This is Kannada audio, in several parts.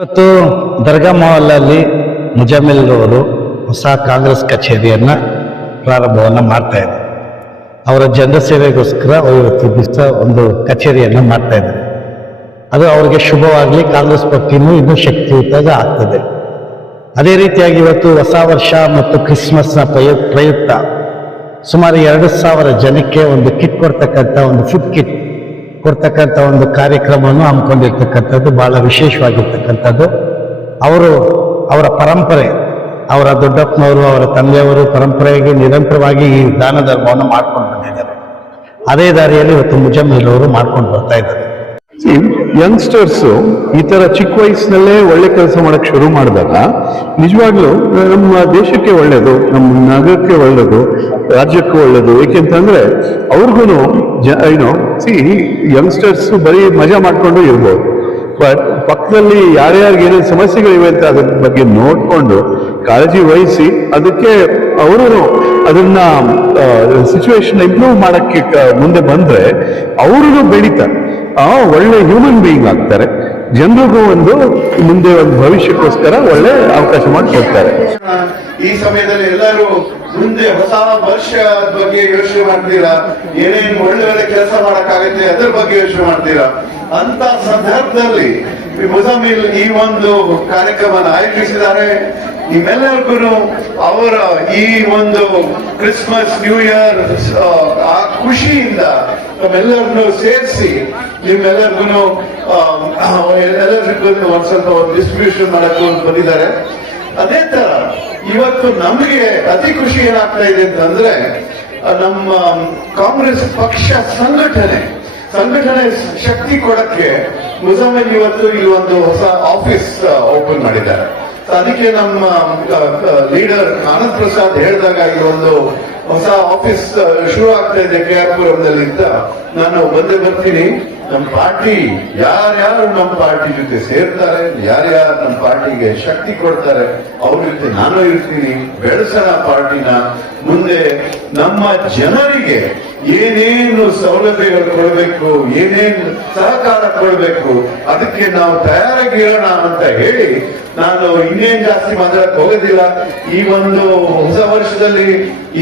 ಇವತ್ತು ದರ್ಗಾ ಮಾಹಲ್ಲಲ್ಲಿ ಮುಜಾಮಿಲ್ ಅವರು ಹೊಸ ಕಾಂಗ್ರೆಸ್ ಕಚೇರಿಯನ್ನು ಪ್ರಾರಂಭವನ್ನು ಮಾಡ್ತಾ ಇದ್ದಾರೆ. ಅವರ ಜನರ ಸೇವೆಗೋಸ್ಕರ ಇವತ್ತು ದಿವಸ ಒಂದು ಕಚೇರಿಯನ್ನು ಮಾಡ್ತಾ ಇದ್ದಾರೆ. ಅದು ಅವರಿಗೆ ಶುಭವಾಗಲಿ, ಕಾಂಗ್ರೆಸ್ ಪಕ್ಷನೂ ಇನ್ನೂ ಶಕ್ತಿಯುತ ಆಗ್ತದೆ. ಅದೇ ರೀತಿಯಾಗಿ ಇವತ್ತು ಹೊಸ ವರ್ಷ ಮತ್ತು ಕ್ರಿಸ್ಮಸ್ನ ಪ್ರಯುಕ್ತ ಸುಮಾರು 2,000 ಜನಕ್ಕೆ ಒಂದು ಕಿಟ್ ಕೊಡ್ತಕ್ಕಂಥ, ಒಂದು ಫುಡ್ ಕಿಟ್ ಕೊಡ್ತಕ್ಕಂಥ ಒಂದು ಕಾರ್ಯಕ್ರಮವನ್ನು ಹಮ್ಮಿಕೊಂಡಿರ್ತಕ್ಕಂಥದ್ದು ಬಹಳ ವಿಶೇಷವಾಗಿರ್ತಕ್ಕಂಥದ್ದು. ಅವರ ಪರಂಪರೆ, ಅವರ ದೊಡ್ಡಪ್ಪನವರು, ಅವರ ತಂದೆಯವರು ಪರಂಪರೆಗೆ ನಿರಂತರವಾಗಿ ಈ ದಾನ ಧರ್ಮವನ್ನು ಮಾಡ್ಕೊಂಡು ಬಂದಿದ್ದಾರೆ. ಅದೇ ದಾರಿಯಲ್ಲಿ ಇವತ್ತು ಮುಜಾಮಿಲ್ ಅವರು ಮಾಡ್ಕೊಂಡು ಬರ್ತಾ ಇದ್ದಾರೆ. ಯಂಗ್ಸ್ಟರ್ಸು ಈ ತರ ಚಿಕ್ಕ ವಯಸ್ಸಿನಲ್ಲೇ ಒಳ್ಳೆ ಕೆಲಸ ಮಾಡಕ್ ಶುರು ಮಾಡಿದಾಗ ನಿಜವಾಗ್ಲೂ ನಮ್ಮ ದೇಶಕ್ಕೆ ಒಳ್ಳೇದು, ನಮ್ಮ ನಗರಕ್ಕೆ ಒಳ್ಳೇದು, ರಾಜ್ಯಕ್ಕೆ ಒಳ್ಳೇದು. ಏಕೆಂತಂದ್ರೆ ಅವ್ರಿಗೂ ಯಂಗ್ಸ್ಟರ್ಸ್ ಬರೀ ಮಜಾ ಮಾಡ್ಕೊಂಡು ಇರ್ಬೋದು, ಬಟ್ ಪಕ್ಕದಲ್ಲಿ ಯಾರ್ಯಾರಿಗೆ ಏನೇನು ಸಮಸ್ಯೆಗಳಿವೆ ಅಂತ ಅದ್ರ ಬಗ್ಗೆ ನೋಡ್ಕೊಂಡು ಕಾಳಜಿ ವಹಿಸಿ ಅದಕ್ಕೆ ಅವರು ಅದನ್ನ ಸಿಚುವೇಶನ್ ಇಂಪ್ರೂವ್ ಮಾಡಕ್ಕೆ ಮುಂದೆ ಬಂದ್ರೆ ಅವರು ಬೆಳೀತಾರೆ, ಒಳ್ಳೆ ಹ್ಯೂಮನ್ ಬೀಯಿಂಗ್ ಆಗ್ತಾರೆ. ಜನರಿಗೂ ಮುಂದೆ ಒಂದು ಭವಿಷ್ಯಕ್ಕೋಸ್ಕರ ಒಳ್ಳೆ ಅವಕಾಶ ಮಾಡಿಕೊಡ್ತಾರೆ. ಈ ಸಮಯದಲ್ಲಿ ಎಲ್ಲರೂ ಮುಂದೆ ಹೊಸ ವರ್ಷ ಬಗ್ಗೆ ಯೋಚನೆ ಮಾಡ್ತೀರಾ, ಏನೇನು ಒಳ್ಳೆ ಕೆಲಸ ಮಾಡಕ್ಕಾಗತ್ತೆ ಅದ್ರ ಬಗ್ಗೆ ಯೋಚನೆ ಮಾಡ್ತೀರಾ. ಅಂತ ಸಂದರ್ಭದಲ್ಲಿ ಮುಜಾಮಿಲ್ ಈ ಒಂದು ಕಾರ್ಯಕ್ರಮನ ಆಯೋಜಿಸಿದ್ದಾರೆ. ನಿಮ್ಮೆಲ್ಲರಿಗೂ ಅವರ ಈ ಒಂದು ಕ್ರಿಸ್ಮಸ್, ನ್ಯೂ ಇಯರ್ ಆ ಖುಷಿಯಿಂದ ನಮ್ಮೆಲ್ಲರನ್ನು ಸೇರಿಸಿ ನಿಮ್ಮೆಲ್ಲರಿಗೂ ಒಂದ್ ಸ್ವಲ್ಪ ಡಿಸ್ಟ್ರಿಬ್ಯೂಷನ್ ಮಾಡಕ್ಕೆ ಬಂದಿದ್ದಾರೆ. ಅದೇ ತರ ಇವತ್ತು ನಮಗೆ ಅತಿ ಖುಷಿ ಏನಾಗ್ತಾ ಇದೆ ಅಂತಂದ್ರೆ, ನಮ್ಮ ಕಾಂಗ್ರೆಸ್ ಪಕ್ಷ ಸಂಘಟನೆ ಶಕ್ತಿ ಕೊಡಕ್ಕೆ ಮುಜಾಮಿಲ್ ಇವತ್ತು ಇಲ್ಲಿ ಒಂದು ಹೊಸ ಆಫೀಸ್ ಓಪನ್ ಮಾಡಿದ್ದಾರೆ. ಅದಕ್ಕೆ ನಮ್ಮ ಲೀಡರ್ ಆನಂದ್ ಪ್ರಸಾದ್ ಹೇಳಿದಾಗ ಈ ಒಂದು ಹೊಸ ಆಫೀಸ್ ಶುರು ಆಗ್ತಾ ಇದೆ KR-ಪುರಂದಲ್ಲಿ ಅಂತ ನಾನು ಬಂದೇ ಬರ್ತೀನಿ. ನಮ್ಮ ಪಾರ್ಟಿ ಯಾರ್ಯಾರು ನಮ್ಮ ಪಾರ್ಟಿ ಜೊತೆ ಸೇರ್ತಾರೆ, ಯಾರ್ಯಾರು ನಮ್ಮ ಪಾರ್ಟಿಗೆ ಶಕ್ತಿ ಕೊಡ್ತಾರೆ, ಅವ್ರ ಜೊತೆ ನಾನು ಇರ್ತೀನಿ. ಬೆಳೆಸೋಣ ಪಾರ್ಟಿನ ಮುಂದೆ. ನಮ್ಮ ಜನರಿಗೆ ಏನೇನು ಸೌಲಭ್ಯಗಳು ಕೊಡಬೇಕು, ಏನೇನು ಸಹಕಾರ ಕೊಡಬೇಕು, ಅದಕ್ಕೆ ನಾವು ತಯಾರಾಗಿರೋಣ ಅಂತ ಹೇಳಿ ನಾನು ಇನ್ನೇನ್ ಜಾಸ್ತಿ ಮಾತಾಡಕ್ ಹೋಗೋದಿಲ್ಲ. ಈ ಒಂದು ಹೊಸ ವರ್ಷದಲ್ಲಿ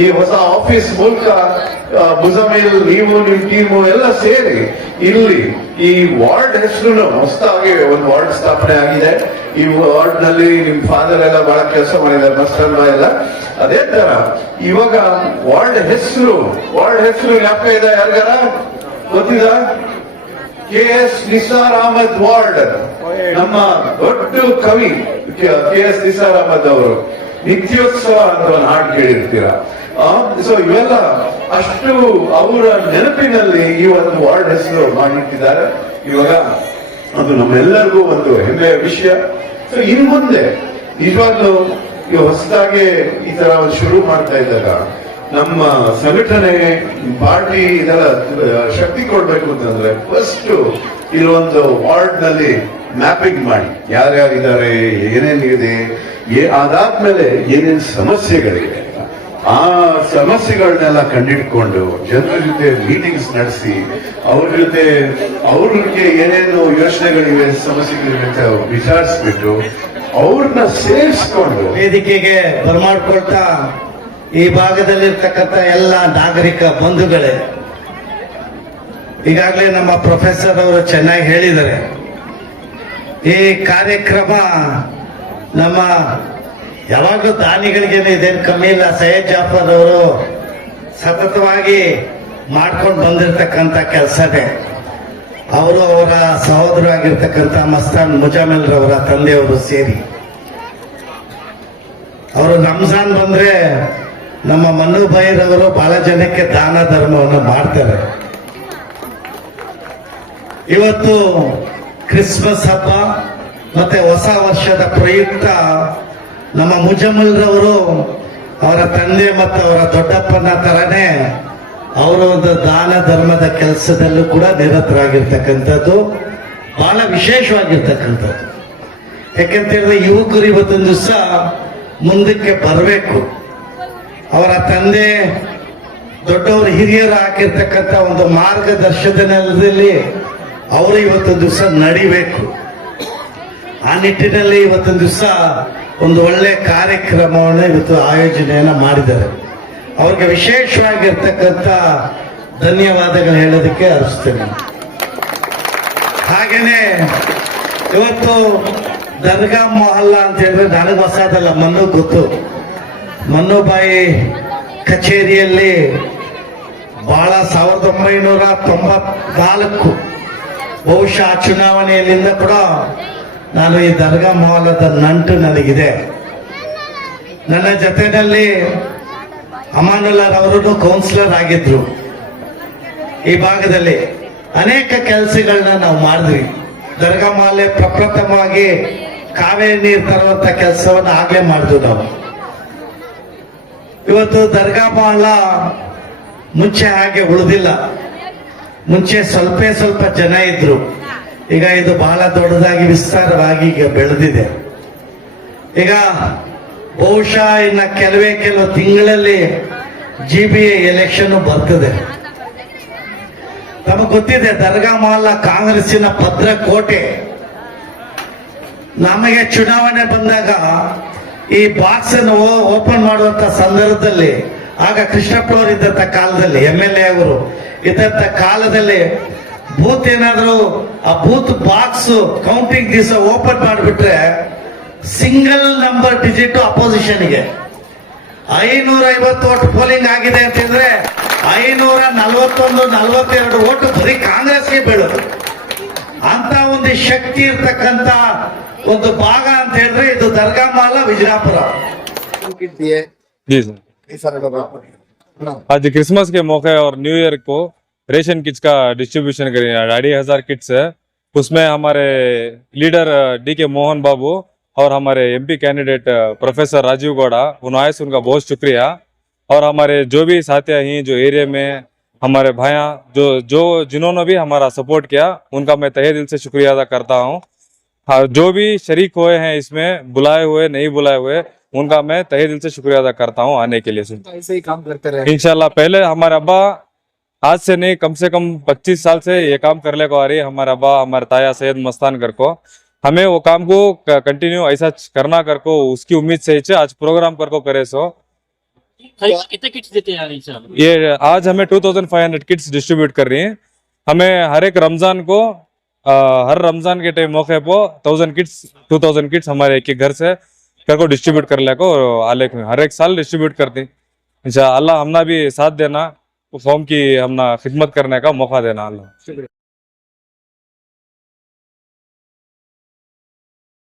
ಈ ಹೊಸ ಆಫೀಸ್ ಮೂಲಕ ಮುಜಾಮಿಲ್, ನೀವು ನಿಮ್ ಟೀಮು ಎಲ್ಲ ಸೇರಿ ಇಲ್ಲಿ ಈ ವಾರ್ಡ್ ಹೆಸರು ಹೊಸದಾಗಿ ಒಂದು ವಾರ್ಡ್ ಸ್ಥಾಪನೆ ಆಗಿದೆ. ಈ ವಾರ್ಡ್ ನಲ್ಲಿ ನಿಮ್ ಫಾದರ್ ಎಲ್ಲ ಬಹಳ ಕೆಲಸ ಮಾಡಿದ್ದಾರೆ, ಮಸ್ತಲ್ವ ಎಲ್ಲ. ಅದೇ ತರ ಇವಾಗ ವಾರ್ಡ್ ಹೆಸರು ಜ್ಞಾಪಕ ಇದೆ ಯಾರಿಗಾರ ಗೊತ್ತಿದ? KS Nisar Ahmed ward. ನಮ್ಮ ದೊಡ್ಡ ಕವಿ KS ನಿಸಾರ್ ಅಹಮದ್ ಅವರು ನಿತ್ಯೋತ್ಸವ ಅಂತ ಒಂದು ಹಾಡು ಕೇಳಿರ್ತೀರ. ಸೊ ಇವೆಲ್ಲ ಅಷ್ಟು ಅವರ ನೆನಪಿನಲ್ಲಿ ಈ ಒಂದು ವಾರ್ಡ್ ಹೆಸರು ಮಾಡಿಟ್ಟಿದ್ದಾರೆ. ಇವಾಗ ಅದು ನಮ್ಮೆಲ್ಲರಿಗೂ ಒಂದು ಹೆಮ್ಮೆಯ ವಿಷಯ. ಸೊ ಇನ್ ಮುಂದೆ ನಿಜವಾಗ್ಲೂ ಹೊಸದಾಗಿ ಈ ತರ ಶುರು ಮಾಡ್ತಾ ಇದ್ದಾಗ ನಮ್ಮ ಸಂಘಟನೆ, ಪಾರ್ಟಿ ಇದೆಲ್ಲ ಶಕ್ತಿ ಕೊಡ್ಬೇಕು ಅಂತಂದ್ರೆ ಫಸ್ಟ್ ಇಲ್ಲೊಂದು ವಾರ್ಡ್ ನಲ್ಲಿ ಮ್ಯಾಪಿಂಗ್ ಮಾಡಿ ಯಾರ್ಯಾರಿದ್ದಾರೆ, ಏನೇನಿದೆ, ಅದಾದ್ಮೇಲೆ ಏನೇನು ಸಮಸ್ಯೆಗಳಿವೆ, ಆ ಸಮಸ್ಯೆಗಳನ್ನೆಲ್ಲ ಕಂಡಿಡ್ಕೊಂಡು ಜನರ ಜೊತೆ ಮೀಟಿಂಗ್ಸ್ ನಡೆಸಿ ಅವ್ರಿಗೆ ಏನೇನು ಯೋಚನೆಗಳಿವೆ, ಸಮಸ್ಯೆಗಳಿವೆ ಅಂತ ವಿಚಾರಿಸ್ಬಿಟ್ಟು ಅವ್ರನ್ನ ಸೇರಿಸ್ಕೊಂಡು ವೇದಿಕೆಗೆ ಬರಮಾಡ್ಕೊಳ್ತಾ ಈ ಭಾಗದಲ್ಲಿರ್ತಕ್ಕಂಥ ಎಲ್ಲ ನಾಗರಿಕ ಬಂಧುಗಳೇ, ಈಗಾಗಲೇ ನಮ್ಮ ಪ್ರೊಫೆಸರ್ ಅವರು ಚೆನ್ನಾಗಿ ಹೇಳಿದ್ದಾರೆ. ಈ ಕಾರ್ಯಕ್ರಮ ನಮ್ಮ ಯಾವಾಗಲೂ ದಾನಿಗಳಿಗೇನೆ ಇದೇನು ಕಮ್ಮಿ ಇಲ್ಲ. ಸೈಯದ್ ಜಾಫರ್ ಅವರು ಸತತವಾಗಿ ಮಾಡ್ಕೊಂಡು ಬಂದಿರತಕ್ಕಂಥ ಕೆಲಸನೇ. ಅವರು ಅವರ ಸಹೋದರರಾಗಿರ್ತಕ್ಕಂಥ ಮಸ್ತಾನ್ ಮುಜಾಮಿಲ್ ರವರ ತಂದೆಯವರು ಸೇರಿ ಅವರು ರಂಜಾನ್ ಬಂದ್ರೆ ನಮ್ಮ ಮನ್ನು ಭಾಯಿರವರು ಬಹಳ ಜನಕ್ಕೆ ದಾನ ಧರ್ಮವನ್ನು ಮಾಡ್ತಾರೆ. ಇವತ್ತು ಕ್ರಿಸ್ಮಸ್ ಹಬ್ಬ ಮತ್ತೆ ಹೊಸ ವರ್ಷದ ಪ್ರಯುಕ್ತ ನಮ್ಮ ಮುಜಾಮಿಲ್ ರವರು ಅವರ ತಂದೆ ಮತ್ತು ಅವರ ದೊಡ್ಡಪ್ಪನ ತರನೇ ಅವರ ಒಂದು ದಾನ ಧರ್ಮದ ಕೆಲಸದಲ್ಲೂ ಕೂಡ ನಿರತರಾಗಿರ್ತಕ್ಕಂಥದ್ದು ಬಹಳ ವಿಶೇಷವಾಗಿರ್ತಕ್ಕಂಥದ್ದು. ಯಾಕೆಂತ ಹೇಳಿದ್ರೆ ಯುವಕರು ಇವತ್ತೊಂದು ದಿವಸ ಮುಂದಕ್ಕೆ ಬರಬೇಕು. ಅವರ ತಂದೆ ದೊಡ್ಡವರು ಹಿರಿಯರು ಹಾಕಿರ್ತಕ್ಕಂಥ ಒಂದು ಮಾರ್ಗದರ್ಶನದಲ್ಲಿ ಅವರು ಇವತ್ತೊಂದು ದಿವಸ ನಡಿಬೇಕು. ಆ ನಿಟ್ಟಿನಲ್ಲಿ ಇವತ್ತೊಂದು ದಿವಸ ಒಂದು ಒಳ್ಳೆ ಕಾರ್ಯಕ್ರಮವನ್ನು ಇವತ್ತು ಆಯೋಜನೆಯನ್ನ ಮಾಡಿದ್ದಾರೆ. ಅವ್ರಿಗೆ ವಿಶೇಷವಾಗಿರ್ತಕ್ಕಂಥ ಧನ್ಯವಾದಗಳು ಹೇಳೋದಕ್ಕೆ ಅರ್ಪಿಸ್ತೇನೆ. ಹಾಗೇನೆ ಇವತ್ತು ದರ್ಗಾ ಮೊಹಲ್ಲಾ ಅಂತ ಹೇಳಿದ್ರೆ ನನಗೆ ಹೊಸದಲ್ಲ, ಮನ್ನು ಗೊತ್ತು. ಮನ್ನುಬಾಯಿ ಕಚೇರಿಯಲ್ಲಿ ಬಹಳ 1994 ಬಹುಶಃ ಚುನಾವಣೆಯಲ್ಲಿಂದ ಕೂಡ ನಾನು ಈ ದರ್ಗಾ ಮೊಹಲ್ಲದ ನಂಟು ನನಗಿದೆ. ನನ್ನ ಜೊತೆಯಲ್ಲಿ ಅಮಾನುಲ್ಲಾರವರು ಕೌನ್ಸಿಲರ್ ಆಗಿದ್ರು. ಈ ಭಾಗದಲ್ಲಿ ಅನೇಕ ಕೆಲಸಗಳನ್ನ ನಾವು ಮಾಡಿದ್ವಿ. ದರ್ಗಾ ಮೊಹಲ್ಲೆ ಪ್ರಪ್ರಥಮವಾಗಿ ಕಾವೇರಿ ನೀರು ತರುವಂತ ಕೆಲಸವನ್ನು ಆಗ್ಲೇ ಮಾಡಿದ್ವಿ ನಾವು. ಇವತ್ತು ದರ್ಗಾ ಮೊಹಲ್ಲಾ ಮುಂಚೆ ಹಾಗೆ ಉಳಿದಿಲ್ಲ. ಮುಂಚೆ ಸ್ವಲ್ಪ ಜನ ಇದ್ರು, ಈಗ ಇದು ಬಹಳ ದೊಡ್ಡದಾಗಿ ವಿಸ್ತಾರವಾಗಿ ಈಗ ಬೆಳೆದಿದೆ. ಈಗ ಬಹುಶಃ ಇನ್ನ ಕೆಲವು ತಿಂಗಳಲ್ಲಿ GBA ಎಲೆಕ್ಷನ್ ಬರ್ತದೆ. ನಮಗೆ ಗೊತ್ತಿದೆ ದರ್ಗಾ ಮೊಹಲ್ಲಾ ಕಾಂಗ್ರೆಸ್ಸಿನ ಭದ್ರಕೋಟೆ. ನಮಗೆ ಚುನಾವಣೆ ಬಂದಾಗ ಈ ಬಾಕ್ಸ್ ಅನ್ನು ಓಪನ್ ಮಾಡುವಂತ ಸಂದರ್ಭದಲ್ಲಿ, ಆಗ ಕೃಷ್ಣಪ್ಪನವರು ಇದ್ದಂತ ಕಾಲದಲ್ಲಿ, MLA ಅವರು ಇದ್ದಂತ ಕಾಲದಲ್ಲಿ ಬೂತ್ ಏನಾದ್ರು ಆ ಬೂತ್ ಬಾಕ್ಸ್ ಕೌಂಟಿಂಗ್ ದಿವಸ ಓಪನ್ ಮಾಡಿಬಿಟ್ರೆ ಸಿಂಗಲ್ ನಂಬರ್ ಡಿಜಿಟ್ ಅಪೋಸಿಷನ್ಗೆ 550 ಓಟ್ ಪೋಲಿಂಗ್ ಆಗಿದೆ ಅಂತಂದ್ರೆ 541-42 ಓಟು ಬರೀ ಕಾಂಗ್ರೆಸ್ಗೆ ಬೀಳೋದು. ಅಂತ ಒಂದು ಶಕ್ತಿ ಇರ್ತಕ್ಕಂಥ ಒಂದು ಭಾಗ ಅಂತ ಹೇಳಿದ್ರೆ ಇದು ದರ್ಗಾ ಮೊಹಲ್ಲಾ ವಿಜಯಪುರ. जी सर, आज क्रिसमस के मौके और न्यू ईयर को रेशन किट्स का डिस्ट्रीब्यूशन करें 2,500 किट्स है। उसमें हमारे लीडर DK मोहन बाबू और हमारे MP candidate professor Rajeev Gowda, उन्होंने उनका बहुत शुक्रिया। और हमारे जो भी साथी हैं जो एरिया में हमारे भाइयाँ जो जिन्होंने भी हमारा सपोर्ट किया, उनका मैं तहे दिल से शुक्रिया अदा करता हूँ। हाँ, जो भी शरीक हुए हैं इसमें, बुलाए हुए नहीं बुलाए हुए, उनका मैं तहे दिल से शुक्रिया अदा करता हूँ आने के लिए। ऐसे ही काम करते रहे इंशाल्लाह। पहले हमारे अब्बा आज से नहीं, कम से कम 25 साल से ये काम करने को आ रही है। हमारे अब्बा, हमारे ताया सैयद मस्तान कर को, हमें वो काम को कंटिन्यू ऐसा करना कर को, उसकी उम्मीद से आज प्रोग्राम कर को करे। सो कितने किट्स देते हैं इंशाल्लाह? ये आज हमें 2500 किट्स डिस्ट्रीब्यूट कर रही हैं। हमें हर एक रमजान को हर रमजान के टाइम मौके पर 2000 किट्स हमारे एक घर से कर को डिस्ट्रीब्यूट कर ले को आलेख में हर एक साल डिस्ट्रीब्यूट करती। इंशाअल्लाह हमना भी साथ देना, कौम की हमना खिदमत करने का मौका देना। अल्लाह।